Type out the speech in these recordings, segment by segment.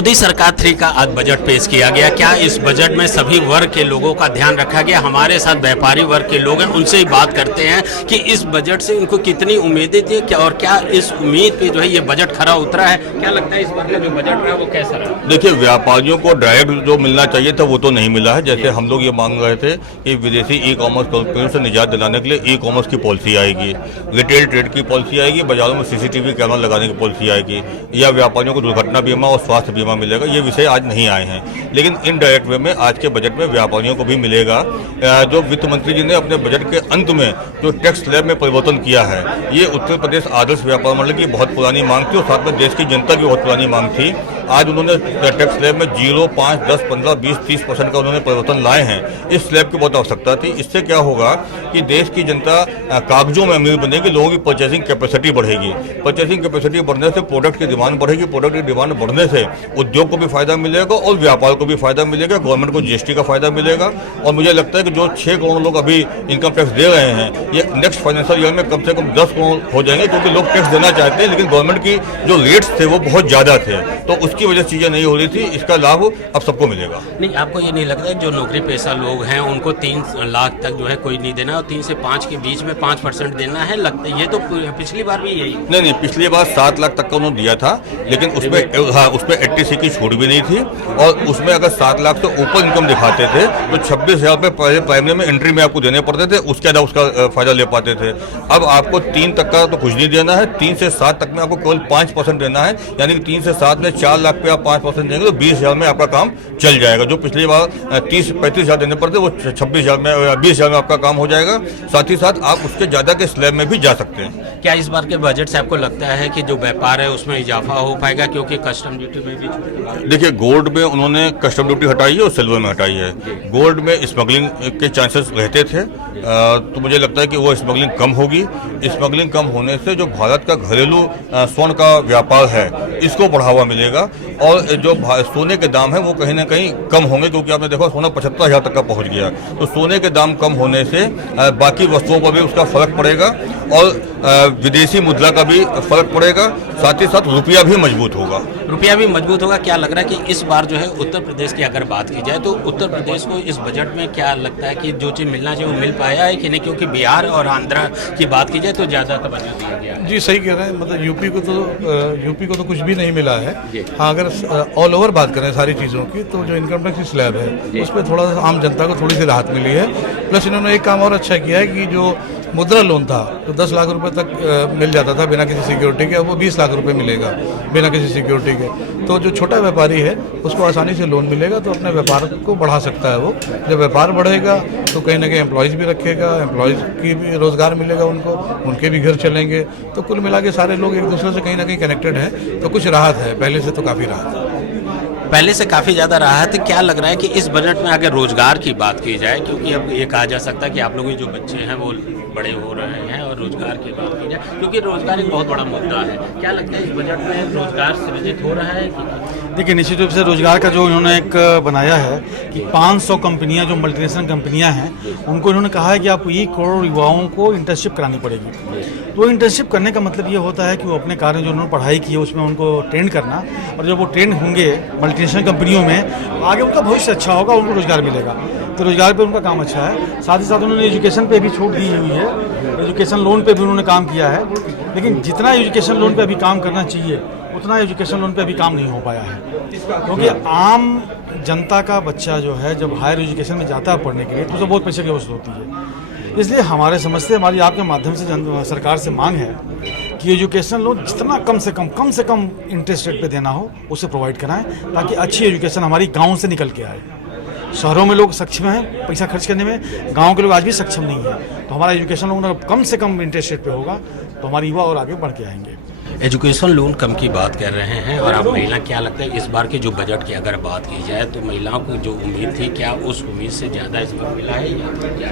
मोदी सरकार 3 का आज बजट पेश किया गया। क्या इस बजट में सभी वर्ग के लोगों का ध्यान रखा गया? हमारे साथ व्यापारी वर्ग के लोग हैं, उनसे ही बात करते हैं कि इस बजट से उनको कितनी उम्मीदें थी क्या और क्या इस उम्मीद पे जो है ये बजट खरा उतरा है। क्या लगता है इस बार का जो बजट रहा वो कैसा रहा? देखिए, व्यापारियों को डायरेक्ट जो मिलना चाहिए था वो तो नहीं मिला है। जैसे हम लोग ये मांग रहे थे कि विदेशी ई कॉमर्स कंपनियों से निजात दिलाने के लिए ई कॉमर्स की पॉलिसी आएगी, रिटेल ट्रेड की पॉलिसी आएगी, बाजारों में सीसीटीवी कैमरा लगाने की पॉलिसी आएगी, या व्यापारियों को दुर्घटना बीमा और स्वास्थ्य बीमा मिलेगा। ये विषय आज नहीं आए हैं, लेकिन इनडायरेक्ट वे में आज के बजट में व्यापारियों को भी मिलेगा। जो वित्त मंत्री जी ने अपने बजट के अंत में जो टैक्स स्लैब में परिवर्तन किया है, ये उत्तर प्रदेश आदर्श व्यापार मंडल की बहुत पुरानी मांग थी और साथ में देश की जनता की बहुत पुरानी मांग थी। आज उन्होंने टैक्स स्लैब में 0, 5, 10, 15, 20, 30% का उन्होंने परिवर्तन लाए हैं। इस स्लैब की बहुत आवश्यकता थी। इससे क्या होगा कि देश की जनता कागजों में अमीर बनेगी, लोगों की परचेसिंग कैपेसिटी बढ़ेगी। परचेसिंग कैपेसिटी बढ़ने से प्रोडक्ट की डिमांड बढ़ेगी, प्रोडक्ट की डिमांड बढ़ने से उद्योग को भी फायदा मिलेगा और व्यापार को भी फायदा मिलेगा, गवर्नमेंट को जीएसटी का फायदा मिलेगा। और मुझे लगता है कि जो 6 करोड़ लोग अभी इनकम टैक्स दे रहे हैं, ये नेक्स्ट फाइनेंशियल ईयर में कम से कम 10 करोड़ हो जाएंगे, क्योंकि लोग टैक्स देना चाहते हैं, लेकिन गवर्नमेंट की जो रेट्स थे वो बहुत ज़्यादा थे, तो उसकी वजह से चीज़ें नहीं हो रही थी। इसका लाभ अब सबको मिलेगा। नहीं, आपको ये नहीं लगता जो नौकरी पेशा लोग हैं उनको 3 लाख तक जो है कोई नहीं देना और 3 से 5 के बीच में 5% देना है? लगता है ये तो पिछली बार भी यही। नहीं, पिछली बार 7 लाख तक का उन्होंने दिया था, लेकिन उसमें 80C की छूट भी नहीं थी। और उसमें अगर 7 लाख से ऊपर इनकम दिखाते थे तो 26,000 रुपये पहले प्राइमरी में एंट्री में आपको देने पड़ते थे, उसके बाद उसका फायदा ले पाते थे। अब आपको 3 तक का तो कुछ नहीं देना है, 3 से 7 तक में आपको केवल 5% देना है। यानी कि 3 से 7 में 4 लाख पे आप 5% देंगे तो 20,000 में आपका काम चल जाएगा। जो पिछली बार 30-35,000 देने पड़ते वो 26,000 में 20,000 में आपका काम हो जाएगा। साथ ही साथ आप उसके ज़्यादा के स्लैब में भी जा सकते हैं। क्या इस बार के बजट से आपको लगता है कि जो व्यापार है उसमें इजाफा हो पाएगा, क्योंकि कस्टम ड्यूटी में भी देखिए, गोल्ड में उन्होंने कस्टम ड्यूटी हटाई है और सिल्वर में हटाई है। गोल्ड में स्मगलिंग के चांसेस रहते थे, तो मुझे लगता है कि वो स्मगलिंग कम होगी। स्मगलिंग कम होने से जो भारत का घरेलू स्वर्ण का व्यापार है इसको बढ़ावा मिलेगा और जो सोने के दाम है वो कहीं ना कहीं कम होंगे, क्योंकि आपने देखा सोना 75,000 तक का पहुंच गया। तो सोने के दाम कम होने से बाकी वस्तुओं पर भी उसका फर्क पड़ेगा और विदेशी मुद्रा का भी फर्क पड़ेगा। साथ ही साथ रुपया भी मजबूत होगा। रुपया भी मजबूत होगा। क्या लग रहा है कि इस बार जो है उत्तर प्रदेश की अगर बात की जाए तो उत्तर प्रदेश को इस बजट में क्या लगता है कि जो चीज़ मिलना चाहिए वो मिल पाया है कि नहीं? क्योंकि बिहार और आंध्रा की बात की जाए तो ज़्यादा तवज्जो दिया गया है। जी, सही कह रहे हैं। मतलब यूपी को तो कुछ भी नहीं मिला है। हाँ, अगर ऑल ओवर बात करें सारी चीज़ों की तो जो इनकम टैक्स स्लैब है उस पर थोड़ा सा आम जनता को थोड़ी सी राहत मिली है। प्लस इन्होंने एक काम और अच्छा किया है कि जो मुद्रा लोन था तो 10 लाख रुपए तक मिल जाता था बिना किसी सिक्योरिटी के, अब वो 20 लाख रुपए मिलेगा बिना किसी सिक्योरिटी के। तो जो छोटा व्यापारी है उसको आसानी से लोन मिलेगा तो अपने व्यापार को बढ़ा सकता है वो। जब व्यापार बढ़ेगा तो कहीं ना कहीं एम्प्लॉयज़ भी रखेगा, एम्प्लॉयज़ की भी रोज़गार मिलेगा उनको, उनके भी घर चलेंगे। तो कुल मिला के सारे लोग एक दूसरे से कहीं ना कहीं कनेक्टेड हैं, तो कुछ राहत है, पहले से तो काफ़ी राहत है। पहले से काफ़ी ज़्यादा राहत। क्या लग रहा है कि इस बजट में अगर रोजगार की बात की जाए, क्योंकि अब ये कहा जा सकता है कि आप लोगों के जो बच्चे हैं वो बड़े हो रहे हैं और रोजगार की बात की जाए, क्योंकि रोजगार एक बहुत बड़ा मुद्दा है, क्या लगता है इस बजट में रोजगार सृजित हो रहा है कि? देखिए, निश्चित रूप से रोजगार का जो इन्होंने एक बनाया है कि 500 कंपनियां जो मल्टीनेशनल कंपनियां हैं उनको इन्होंने कहा है कि आपको 1 करोड़ युवाओं को इंटर्नशिप करानी पड़ेगी। तो इंटर्नशिप करने का मतलब ये होता है कि वो अपने कार्य जो उन्होंने पढ़ाई की है उसमें उनको ट्रेन करना, और जब वो ट्रेन होंगे मल्टीनेशनल कंपनियों में आगे उनका भविष्य अच्छा होगा, उनको रोजगार मिलेगा। तो रोजगार पे उनका काम अच्छा है। साथ ही साथ उन्होंने एजुकेशन पे भी छूट दी हुई है, एजुकेशन लोन पे भी उन्होंने काम किया है। लेकिन जितना एजुकेशन लोन पे अभी काम करना चाहिए उतना एजुकेशन लोन पे अभी काम नहीं हो पाया है, क्योंकि आम जनता का बच्चा जो है जब हायर एजुकेशन में जाता है पढ़ने के लिए तो उसे बहुत पैसे की आवश्यकता होती है। इसलिए हमारे समझ से हमारी आपके माध्यम से सरकार से मांग है कि एजुकेशन लोन जितना कम से कम इंटरेस्ट रेट पे देना हो उसे प्रोवाइड कराएं, ताकि अच्छी एजुकेशन हमारी गाँव से निकल के आए। शहरों में लोग सक्षम हैं पैसा खर्च करने में, गांव के लोग आज भी सक्षम नहीं है। तो हमारा एजुकेशन लोन कम से कम इंटरेस्ट रेट पे होगा तो हमारे युवा और आगे बढ़ के आएंगे। एजुकेशन लोन कम की बात कर रहे हैं और आप महिला, क्या लगता है इस बार के जो बजट की अगर बात की जाए तो महिलाओं को जो उम्मीद थी क्या उस उम्मीद से ज़्यादा इस बार मिला है या क्या?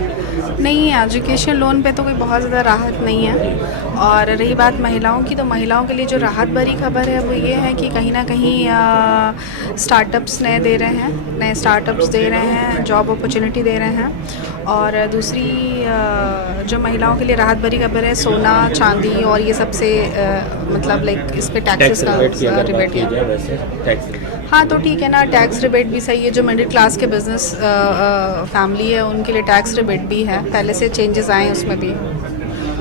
नहीं, एजुकेशन लोन पे तो कोई बहुत ज़्यादा राहत नहीं है। और रही बात महिलाओं की, तो महिलाओं के लिए जो राहत भरी खबर है वो ये है कि कहीं ना कहीं स्टार्टअप्स नए दे रहे हैं, नए स्टार्टअप्स दे रहे हैं, जॉब अपॉर्चुनिटी दे रहे हैं। और दूसरी जो महिलाओं के लिए राहत भरी खबर है, सोना चांदी और ये सबसे मतलब लाइक इस पे टैक्सेस का रिबेट किया। हाँ तो ठीक है ना, टैक्स रिबेट भी सही है। जो मिडिल क्लास के बिजनेस फैमिली है उनके लिए टैक्स रिबेट भी है, पहले से चेंजेस आए हैं उसमें भी।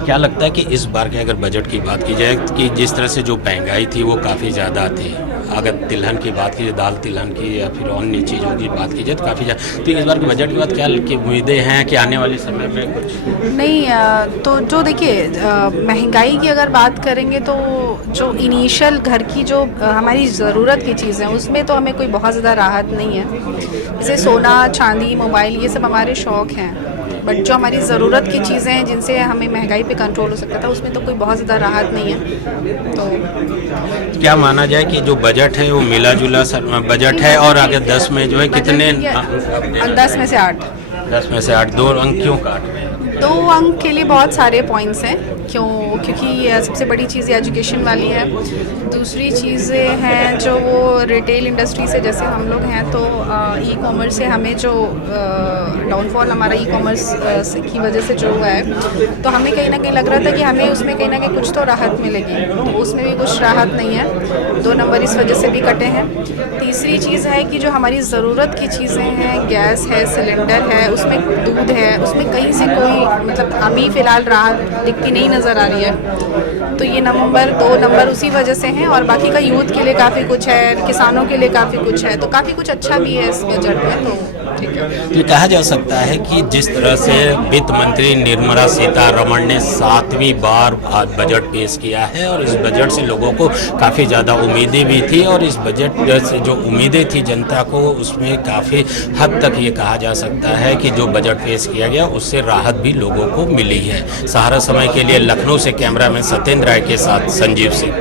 क्या लगता है कि इस बार के अगर बजट की बात की जाए कि जिस तरह से जो महंगाई थी वो काफ़ी ज़्यादा थी, अगर तिलहन की बात की जाए, दाल तिलहन की या फिर अन्य चीज़ों की बात की जाए तो काफ़ी ज़्यादा, तो इस बार के बजट के बाद क्या की उम्मीदें हैं कि आने वाले समय में कुछ नहीं तो जो देखिए महंगाई की अगर बात करेंगे तो जो इनिशियल घर की जो हमारी ज़रूरत की चीज़ें हैं उसमें तो हमें कोई बहुत ज़्यादा राहत नहीं है। जैसे सोना, चांदी, मोबाइल, ये सब हमारे शौक़ हैं, बट जो हमारी ज़रूरत की चीज़ें हैं जिनसे हमें महंगाई पे कंट्रोल हो सकता था उसमें तो कोई बहुत ज़्यादा राहत नहीं है। तो क्या माना जाए कि जो बजट है वो मिला जुला बजट है, और अगर 10 में जो है कितने 10 में से 8 10 में से 8 2 अंक क्यों काट रहे हैं? 2 अंक के लिए बहुत सारे पॉइंट्स हैं, क्योंकि सबसे बड़ी चीज़ एजुकेशन वाली है। दूसरी चीज़ें हैं जो वो रिटेल इंडस्ट्री से, जैसे हम लोग हैं तो ई कॉमर्स से हमें जो डाउनफॉल हमारा ई कॉमर्स की वजह से जो हुआ है, तो हमें कहीं ना कहीं लग रहा था कि हमें उसमें कहीं ना कहीं कुछ तो राहत मिलेगी, तो उसमें भी कुछ राहत नहीं है। 2 नंबर इस वजह से भी कटे हैं। तीसरी चीज़ है कि जो हमारी ज़रूरत की चीज़ें हैं, गैस है, सिलेंडर है, उसमें दूध है, उसमें कहीं से कोई मतलब अभी फ़िलहाल राहत दिखती नहीं नज़र आ रही है। तो ये 2 नंबर उसी वजह से हैं, और बाकी का यूथ के लिए काफ़ी कुछ है, किसानों के लिए काफ़ी कुछ है, तो काफ़ी कुछ अच्छा भी है इस बजट में। तो ठीक है, ये कहा जा सकता है कि जिस तरह से वित्त मंत्री निर्मला सीतारमण ने 7वीं बार बजट पेश किया है, और इस बजट से लोगों को काफ़ी ज़्यादा उम्मीदें भी थी, और इस बजट से जो उम्मीदें थी जनता को, उसमें काफ़ी हद तक ये कहा जा सकता है कि जो बजट पेश किया गया उससे राहत भी लोगों को मिली है। सहारा समय के लिए लखनऊ से कैमरामैन सत्येंद्र राय के साथ संजीव सिंह।